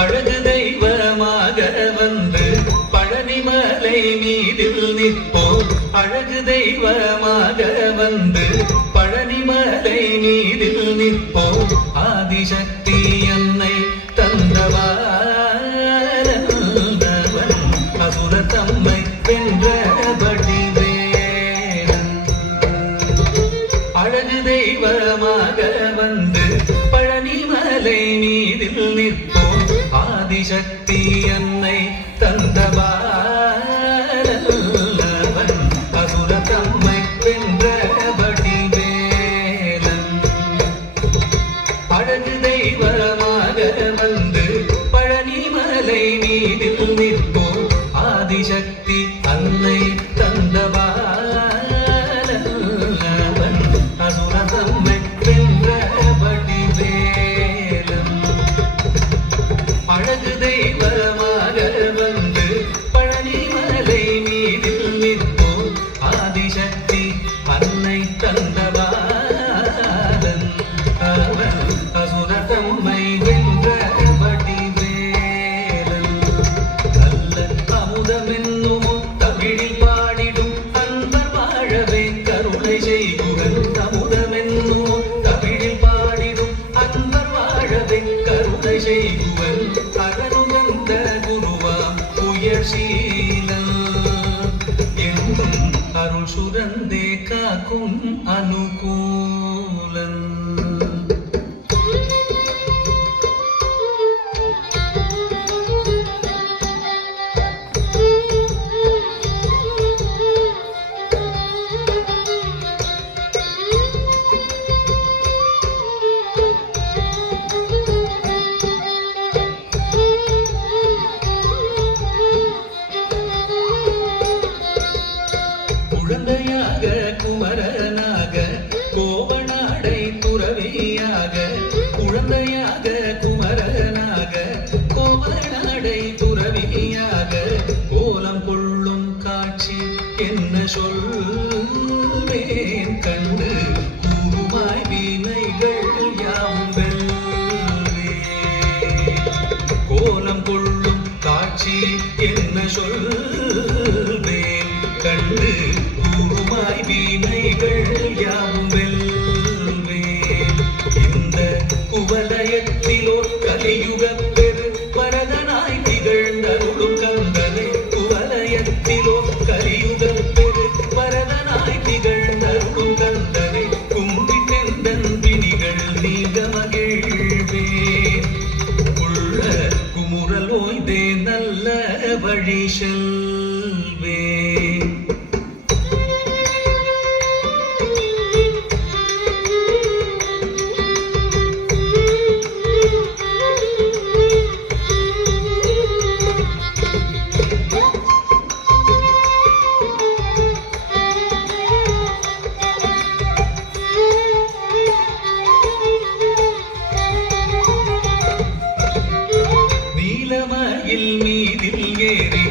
அழகு தெய்வமாக வந்து பழனிமலை மீதில் நிற்போம். அழகு தெய்வமாக வந்து பழனிமலை மீதில் நிற்போம். ஆதிசக்தி என்னை தந்தவாரவன் அசுர தம்மை வென்றபடி வேடன். அழகு தெய்வமாக வந்து பழனிமலை மீதில் நிற்போம். ஆதிசக்தி என்னை தந்தவாரவன் அசுர தம்மை வென்றபடி வேடன். அழகு தெய்வமாக வந்து பழனிமலை மீதில் நிற்போம். ஆதிசக்தி அன்னை தந்தவாரவன் அசுர தம்மை வென்றபடி வேடன். அழகு தெய்வமாக வந்து பழனிமலை மீதில் நிற்போம். ஆதிசக்தி அன்னை தந்தவாரன் அவன் அசுர தம்மை வென்றபடி வேடன். நல்ல அமுதமென்னும் தமிழில் பாடிடும் அன்பர் வாழவே கருணை செய்குகன். அமுதமென்னும் தமிழில் பாடிடும் அன்பர் வாழவே கருணை செய்குவன். அகனுகந்த குருவாம் உயர்சீலன் எங்கும் அருள் சுரந்தே காக்கும் அனுகூலன். குழந்தையாக குமரனாக கோவனாடை துறவியாக. குழந்தையாக குமரனாக கோவனாடை துறவியாக. கோலம் கொள்ளும் காட்சி என்ன சொல்வேன் கண்டு கூறுமாய் வினைகள் யாவும் வெல்வேன். கோலம் கொள்ளும் காட்சி என்ன சொல்வேன் கண்டு கூறுமாய் வினைகள் யாவும் வெல்வேன். இந்த குவலயத்திலோர் கலியுக பெரு வரதனாய் திகழ்ந்தருளும் கந்தனை. குவலயத்திலோர் கலியுக பெரு வரதனாய் திகழ்ந்தருளும் கந்தனை. கும்பிட்டெந்தன் பிணிகள் நீங்க மகிழ்வேன். உள்ள குமுறல் ஓய்ந்தே நல்ல வழி செல்வேன். நீலமயில் மீதில் ஏறி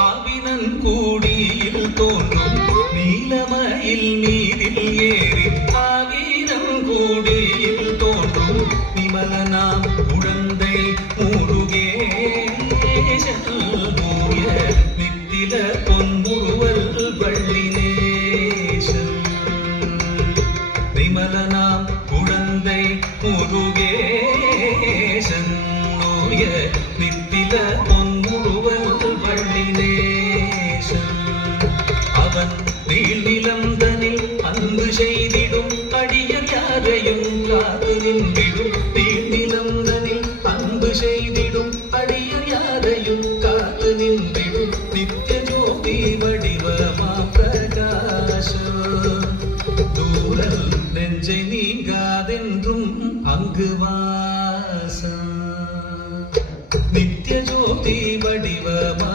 ஆவினன் கூடியில் தோன்றும். நீலமயில் மீதில் ஏறி ஆவினன் கூடியில் தோன்றும். நிமலனாம் குழந்தை முருகேசன் மூய நித்தில பொன்முறுவல் வள்ளினேசன். நிமலனாம் குழந்தை முருகேசன் மூய நித்தில பொன்முறுவல் வள்ளினேசன். அவன் நீள் நிலந்தனில் அன்பு செய்திடும் அடியர் யாரையும் காத்து நின்றிடும். நீள் நிலந்தனில் அன்பு செய்திடும் அடியர் யாரையும் காத்து நின்றிடும். நித்திய ஜோதி வடிவமா பிரகாசம். தூரல் நெஞ்சை நீங்காதென்றும் அங்கு வாசம். நித்திய ஜோதி வடிவமா